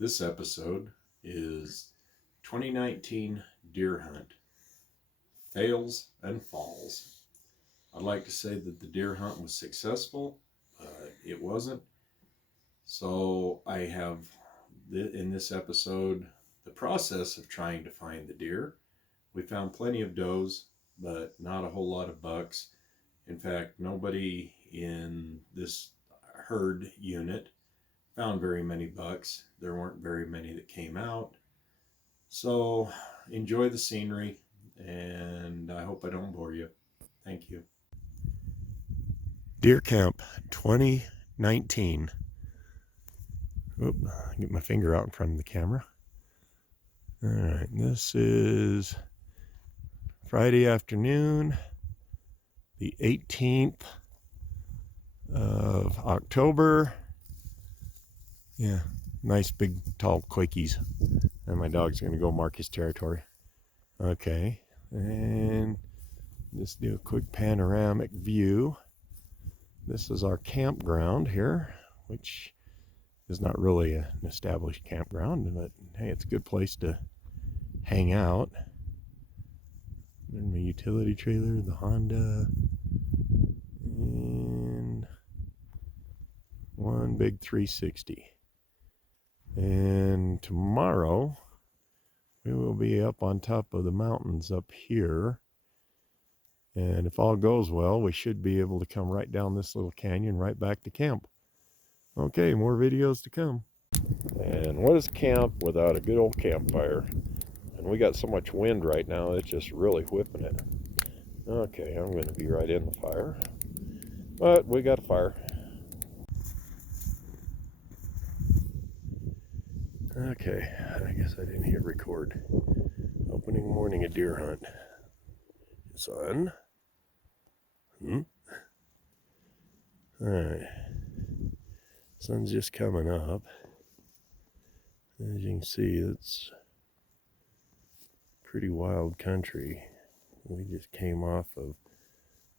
This episode is 2019 deer hunt, fails and falls. I'd like to say that the deer hunt was successful, but it wasn't. So I have in this episode the process of trying to find the deer. We found plenty of does, but not a whole lot of bucks. In fact, nobody in this herd unit found very many bucks. There weren't very many that came out. So enjoy the scenery, and I hope I don't bore you. Thank you. Deer Camp 2019. Oop, get my finger out in front of the camera. All right, this is Friday afternoon, the 18th of October. Yeah, nice big tall quakies. And my dog's gonna go mark his territory. Okay, and just do a quick panoramic view. This is our campground here, which is not really an established campground, but hey, it's a good place to hang out. And my utility trailer, the Honda, and one big 360. And tomorrow we will be up on top of the mountains up here, and if all goes well, we should be able to come right down this little canyon right back to camp. Okay, more videos to come. And what is camp without a good old campfire? And we got so much wind right now, it's just really whipping it. Okay, I'm going to be right in the fire, but we got a fire. Okay, I guess I didn't hit record. Opening morning a deer hunt. Sun. Alright. Sun's just coming up. As you can see, it's pretty wild country. We just came off of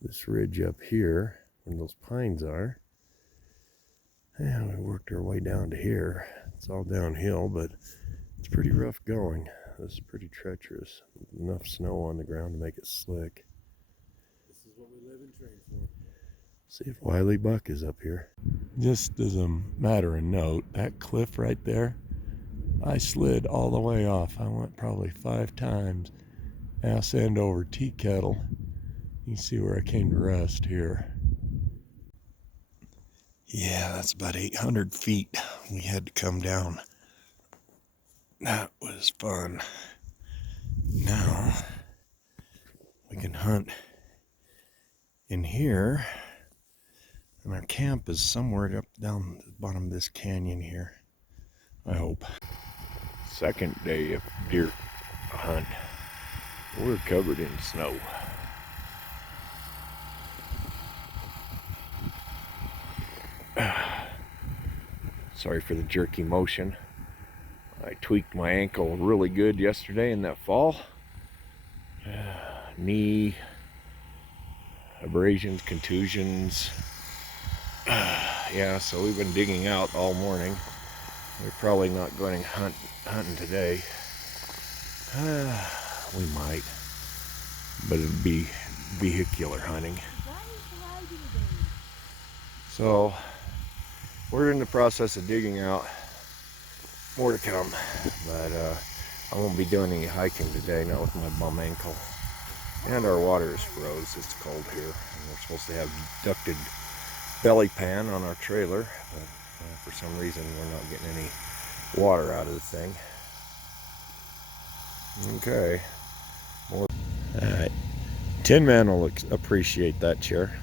this ridge up here where those pines are. And we worked our way down to here. It's all downhill, but it's pretty rough going. This is pretty treacherous. Enough snow on the ground to make it slick. This is what we live and train for. See if Wiley Buck is up here. Just as a matter of note, that cliff right there, I slid all the way off. I went probably 5 times. Ass end over tea kettle. You can see where I came to rest here. Yeah, that's about 800 feet. We had to come down. That was fun. Now, we can hunt in here. And our camp is somewhere up down the bottom of this canyon here, I hope. Second day of deer hunt. We're covered in snow. Sorry for the jerky motion. I tweaked my ankle really good yesterday in that fall. Knee abrasions, contusions. Yeah, so we've been digging out all morning. We're probably not going hunting today. We might, but it'd be vehicular hunting. So we're in the process of digging out. More to come, but I won't be doing any hiking today, not with my bum ankle. And our water is froze. It's cold here, and we're supposed to have ducted belly pan on our trailer, but for some reason we're not getting any water out of the thing. Okay, more. Alright, Tin Man will appreciate that chair.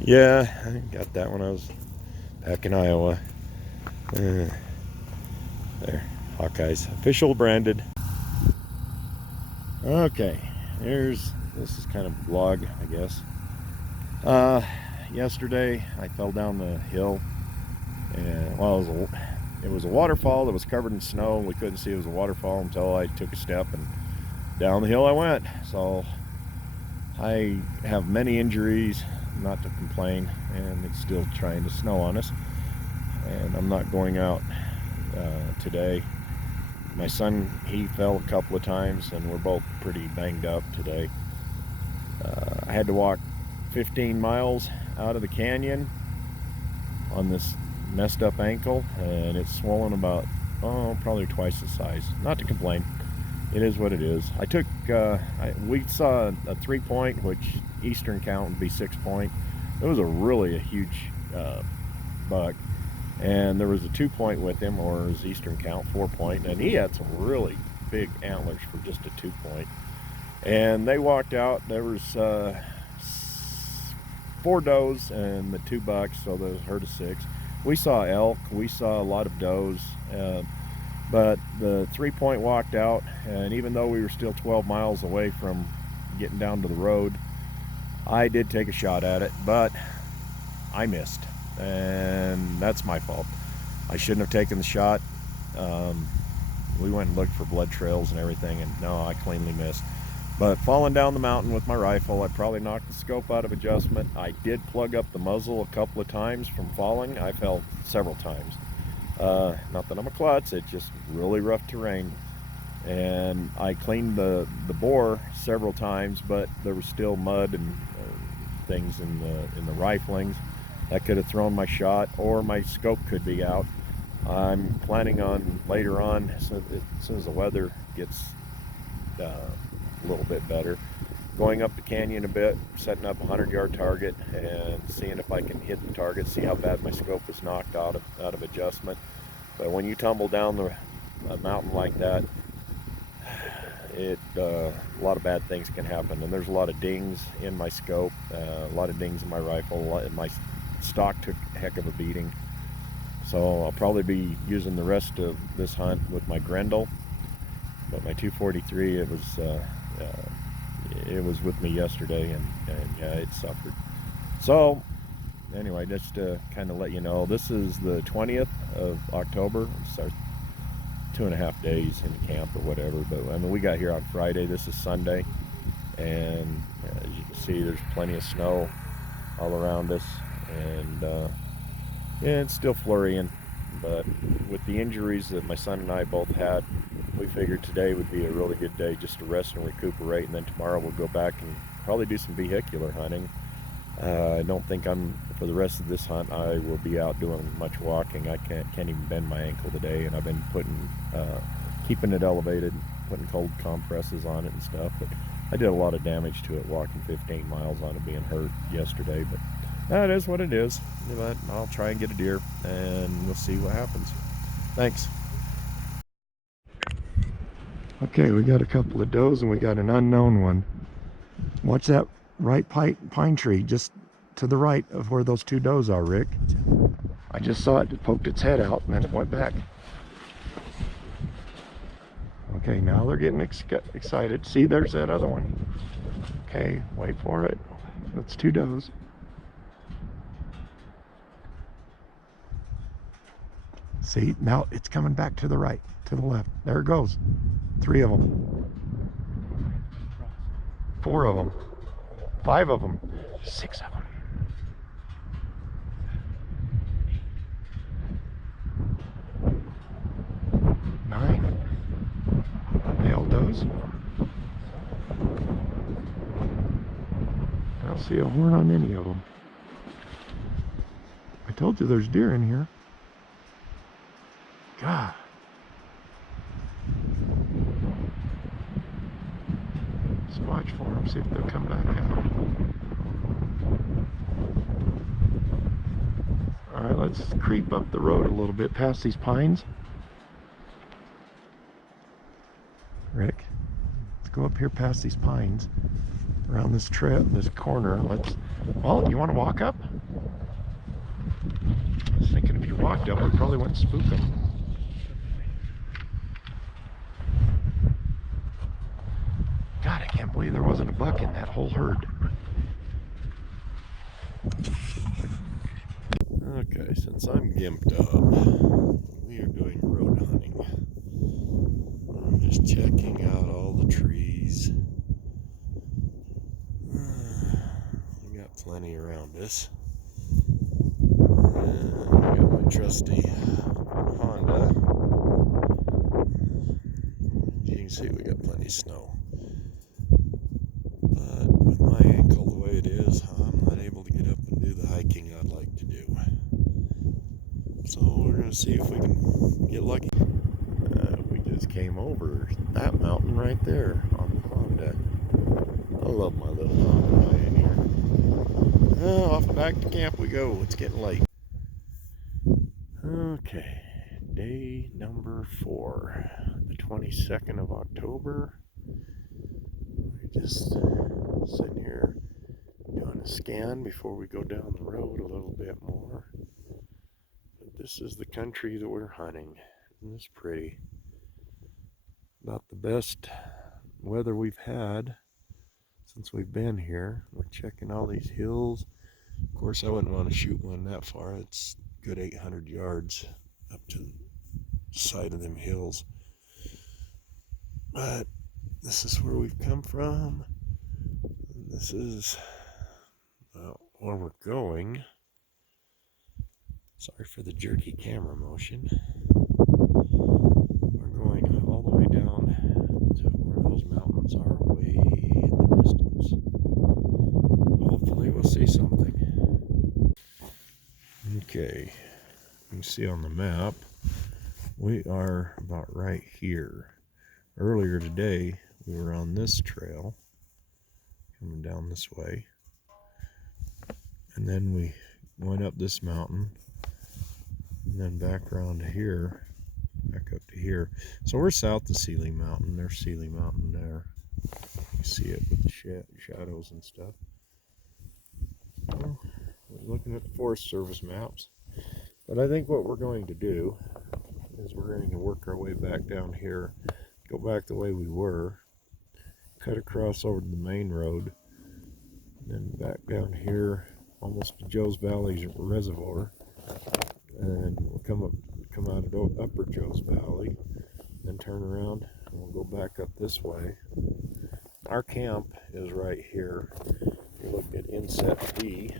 Yeah, I got that when I was back in Iowa. There, Hawkeyes, official branded. Okay, this is kind of vlog, I guess. Yesterday I fell down the hill, and well, it was a waterfall that was covered in snow. We couldn't see it was a waterfall until I took a step, and down the hill I went. So I have many injuries, not to complain, and it's still trying to snow on us, and I'm not going out today. My son, he fell a couple of times, and we're both pretty banged up today. I had to walk 15 miles out of the canyon on this messed up ankle, and it's swollen about, probably twice the size. Not to complain. It is what it is. We saw a 3-point, which Eastern count would be 6-point. It was a huge buck. And there was a 2-point with him, or his Eastern count, 4-point, and he had some really big antlers for just a 2-point. And they walked out. There was 4 does and the 2 bucks, so there was a herd of 6. We saw elk, we saw a lot of does, but the 3-point walked out, and even though we were still 12 miles away from getting down to the road, I did take a shot at it, but I missed. And that's my fault. I shouldn't have taken the shot. We went and looked for blood trails and everything, and no, I cleanly missed. But falling down the mountain with my rifle, I probably knocked the scope out of adjustment. I did plug up the muzzle a couple of times from falling. I fell several times. Not that I'm a klutz, it's just really rough terrain. And I cleaned the bore several times, but there was still mud and things in the riflings. That could have thrown my shot, or my scope could be out. I'm planning on later on, as soon as the weather gets a little bit better, going up the canyon a bit, setting up a 100-yard target, and seeing if I can hit the target, see how bad my scope is knocked out of adjustment. But when you tumble down a mountain like that, a lot of bad things can happen, and there's a lot of dings in my scope, a lot of dings in my rifle, and my stock took a heck of a beating. So I'll probably be using the rest of this hunt with my Grendel, but my 243, it was with me yesterday, and yeah, it suffered. So anyway, just to kind of let you know, this is the 20th of October. It's our 2.5 days in camp or whatever, but I mean, we got here on Friday. This is Sunday, and as you can see, there's plenty of snow all around us, and yeah, it's still flurrying. But with the injuries that my son and I both had, we figured today would be a really good day just to rest and recuperate, and then tomorrow we'll go back and probably do some vehicular hunting. I don't think for the rest of this hunt, I will be out doing much walking. I can't even bend my ankle today, and I've been keeping it elevated, putting cold compresses on it and stuff, but I did a lot of damage to it walking 15 miles on it being hurt yesterday. But that is what it is. But I'll try and get a deer, and we'll see what happens. Thanks. Okay, we got a couple of does, and we got an unknown one. Watch that right pine tree just to the right of where those 2 does are, Rick. I just saw it poked its head out, and then it went back. Okay, now they're getting excited. See, there's that other one. Okay, wait for it. That's 2 does. See, now it's coming back to the right, to the left. There it goes. 3 of them. 4 of them. 5 of them. 6 of them. 9. Male does. I don't see a horn on any of them. I told you there's deer in here. God. Let's watch for them, see if they'll come back out. Alright, let's creep up the road a little bit past these pines. Rick, let's go up here past these pines, around this trail, this corner. Well, you want to walk up? I was thinking if you walked up, we probably wouldn't spook them. God, I can't believe there wasn't a buck in that whole herd. Okay, since I'm gimped up, we are doing road hunting. I'm just checking out all the trees. We got plenty around us. And we got my trusty Honda. can see we got plenty of snow. But with my ankle the way it is, I'm not able to get up and do the hiking I'd like to do. So we're going to see if we can get lucky. We just came over that mountain right there on the pond deck. I love my little pond right in here. Off back to camp we go. It's getting late. Okay, day number 4, the 22nd of October. We're just sitting here doing a scan before we go down the road a little bit more. But this is the country that we're hunting. Isn't this pretty? About the best weather we've had since we've been here. We're checking all these hills. Of course, I wouldn't want to shoot one that far. It's a good 800 yards up to the side of them hills. But this is where we've come from. And this is where we're going. Sorry for the jerky camera motion. We're going all the way down to where those mountains are, way in the distance. Hopefully we'll see something. Okay, you can see on the map, we are about right here. Earlier today, we were on this trail, coming down this way. And then we went up this mountain, and then back around to here, back up to here. So we're south of Sealy Mountain. There's Sealy Mountain there. You see it with the shadows and stuff. Well, we're looking at the Forest Service maps. But I think what we're going to do is we're going to work our way back down here, go back the way we were, cut across over to the main road, and then back down here almost to Joe's Valley Reservoir, and we'll come out of Upper Joe's Valley, then turn around and we'll go back up this way. Our camp is right here. If you look at inset B,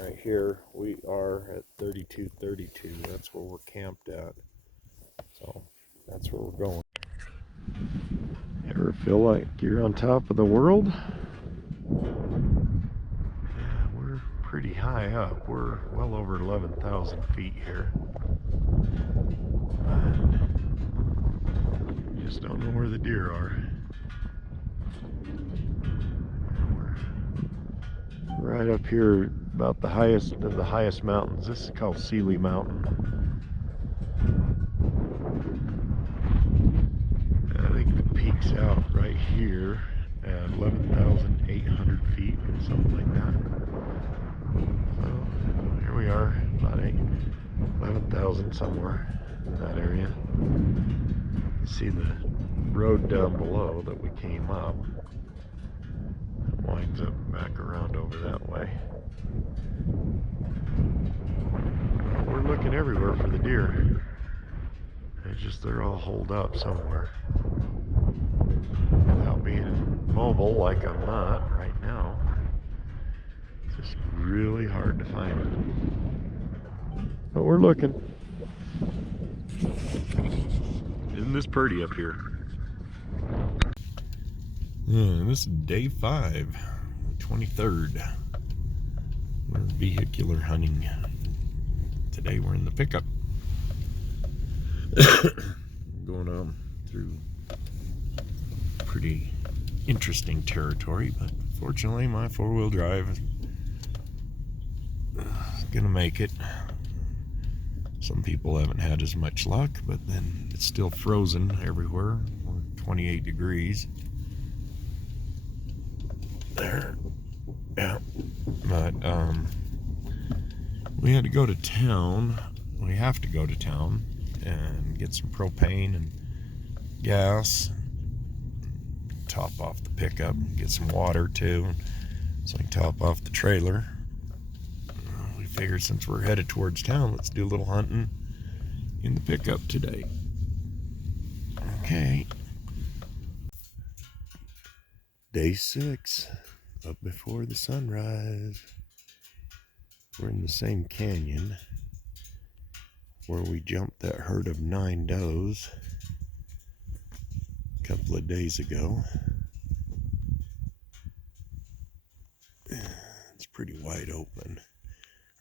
right here we are at 3232. That's where we're camped at. So that's where we're going. Ever feel like you're on top of the world? Yeah, we're pretty high up. We're well over 11,000 feet here. And you just don't know where the deer are. We're right up here, about the highest of the highest mountains. This is called Sealy Mountain. I think the peak's out right here at 11,800 feet, something like that. So here we are, about 11,000 somewhere in that area. You see the road down below that we came up. It winds up back around over that way. We're looking everywhere for the deer. It's just they're all holed up somewhere. Without being mobile like I'm not right now, it's just really hard to find them. But we're looking. Isn't this pretty up here? This is day 5, 23rd. We're vehicular hunting. Today we're in the pickup. Going on through pretty interesting territory, but fortunately my 4-wheel drive is gonna make it. Some people haven't had as much luck, but then it's still frozen everywhere. We're 28 degrees there. Yeah, but we had to go to town. We have to go to town and get some propane and gas, top off the pickup, get some water too, so I can top off the trailer. We figured since we're headed towards town, let's do a little hunting in the pickup today. Okay. Day 6, up before the sunrise. We're in the same canyon where we jumped that herd of 9 does. a couple of days ago. It's pretty wide open.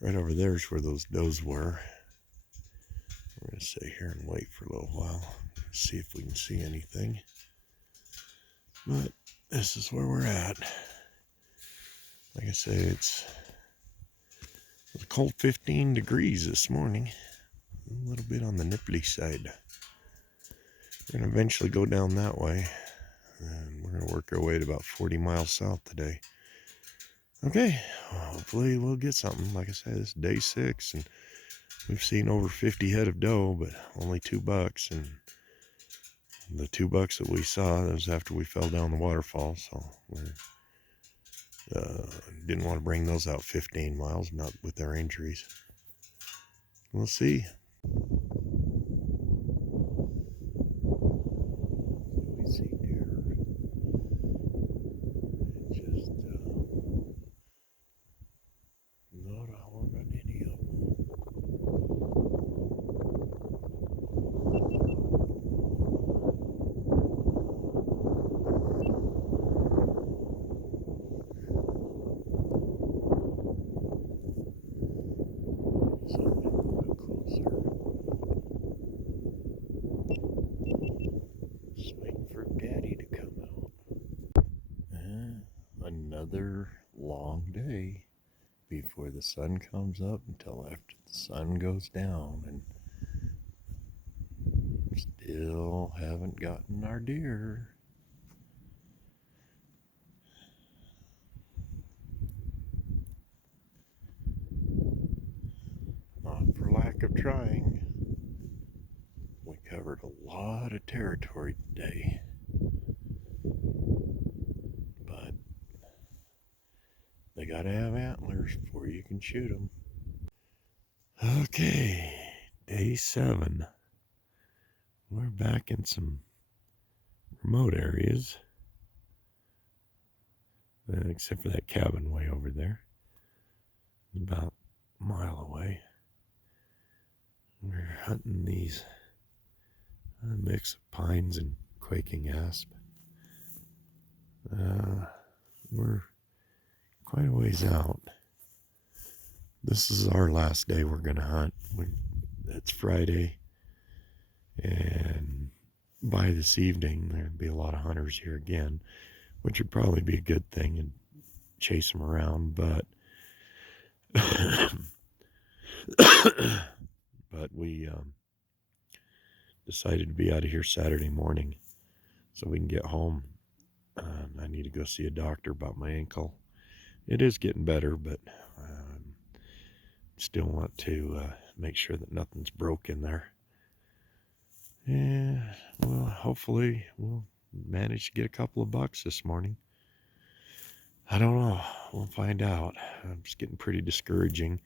Right over there is where those does were. We're going to stay here and wait for a little while, see if we can see anything. But this is where we're at. Like I say, it's a cold 15 degrees this morning. A little bit on the nipply side. We're going to eventually go down that way. And we're going to work our way to about 40 miles south today. Okay, well, hopefully we'll get something. Like I said, this is day 6, and we've seen over 50 head of doe, but only 2 bucks. And the 2 bucks that we saw, that was after we fell down the waterfall, so we didn't want to bring those out 15 miles, not with their injuries. We'll see. We see deer. Just not a horn on any of them. Just waiting for Daddy to come out. Another long day before the sun comes up until after the sun goes down, and still haven't gotten our deer. Not for lack of trying. We covered a lot of territory today, but they gotta have antlers before you can shoot them. Okay, day 7. We're back in some remote areas, except for that cabin way over there, about a mile away. We're hunting these mix of pines and quaking asp. We're quite a ways out. This is our last day we're gonna hunt. It's Friday, and by this evening there'd be a lot of hunters here again, which would probably be a good thing and chase them around, but we decided to be out of here Saturday morning so we can get home. I need to go see a doctor about my ankle. It is getting better, but still want to make sure that nothing's broke in there. Yeah, well, hopefully we'll manage to get a couple of bucks this morning. I don't know. We'll find out. It's getting pretty discouraging.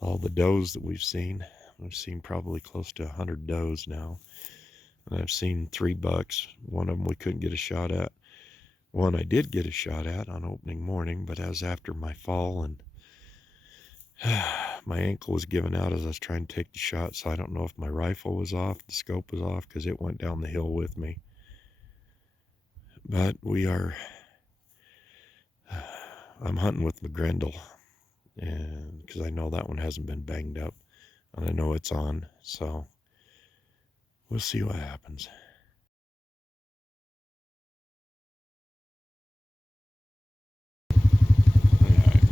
All the does that we've seen. I've seen probably close to 100 does now. And I've seen 3 bucks. One of them we couldn't get a shot at. One I did get a shot at on opening morning, but that was after my fall, and my ankle was giving out as I was trying to take the shot, so I don't know if my rifle was off, the scope was off, because it went down the hill with me. But I'm hunting with McGrendel, and because I know that one hasn't been banged up, and I know it's on, so we'll see what happens.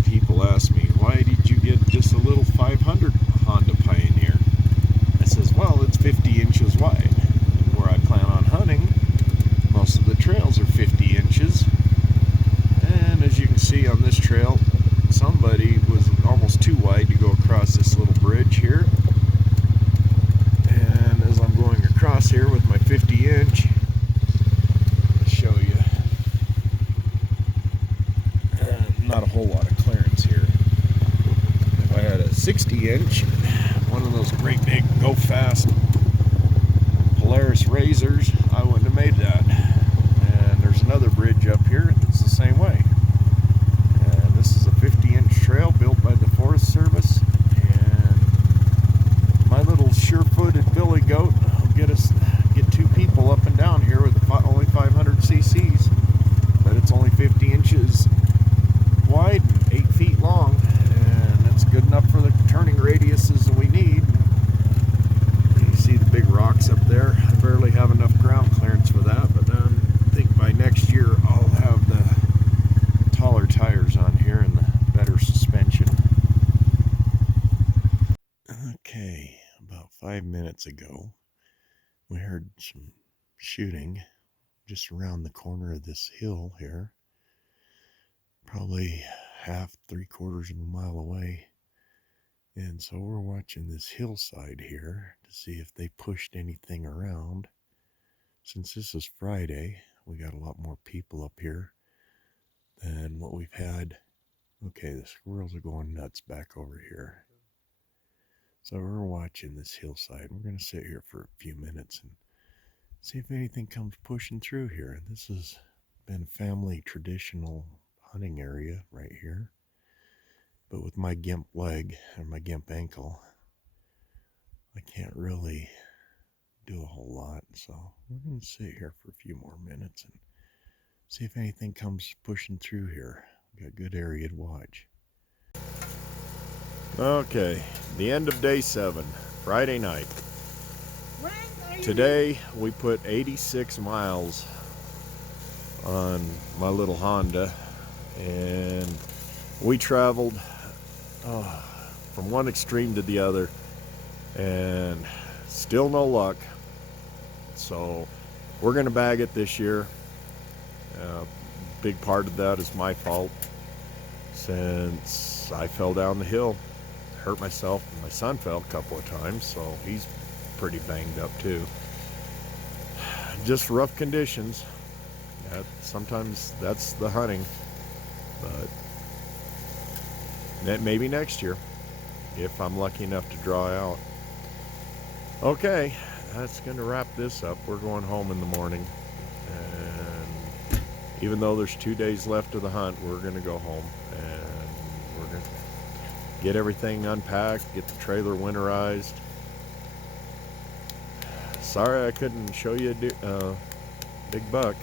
People ask me, why did you get just a little 500 Honda Pioneer? I says, well, it's 50 inches wide. And where I plan on hunting, most of the trails are 50 inches. And as you can see on this trail, somebody was almost too wide to go across this little bridge here. And as I'm going across here with my 50 inch, I'll show you, not a whole lot of clearance here. If I had a 60 inch, one of those great big go fast Polaris Razors, I wouldn't have made that. And there's another bridge up here that's the same way. And this is a 50-inch trail built by the Forest Service, and my little sure-footed billy goat will get 2 people up and down here with a minutes ago, we heard some shooting just around the corner of this hill here, probably half, 3/4 of a mile away. And so we're watching this hillside here to see if they pushed anything around. Since this is Friday, we got a lot more people up here than what we've had. Okay, the squirrels are going nuts back over here. So we're watching this hillside. We're going to sit here for a few minutes and see if anything comes pushing through here. This has been a family traditional hunting area right here. But with my gimp leg and my gimp ankle, I can't really do a whole lot. So we're going to sit here for a few more minutes and see if anything comes pushing through here. We got a good area to watch. Okay, the end of day 7, Friday night. Today we put 86 miles on my little Honda, and we traveled from one extreme to the other, and still no luck. So we're gonna bag it this year. Big part of that is my fault, since I fell down the hill, hurt myself, and my son fell a couple of times, so he's pretty banged up too. Just rough conditions. Sometimes that's the hunting, but that maybe next year, if I'm lucky enough to draw out. Okay, that's going to wrap this up. We're going home in the morning, and even though there's 2 days left of the hunt, we're going to go home, and we're going to get everything unpacked, get the trailer winterized. Sorry I couldn't show you a big buck.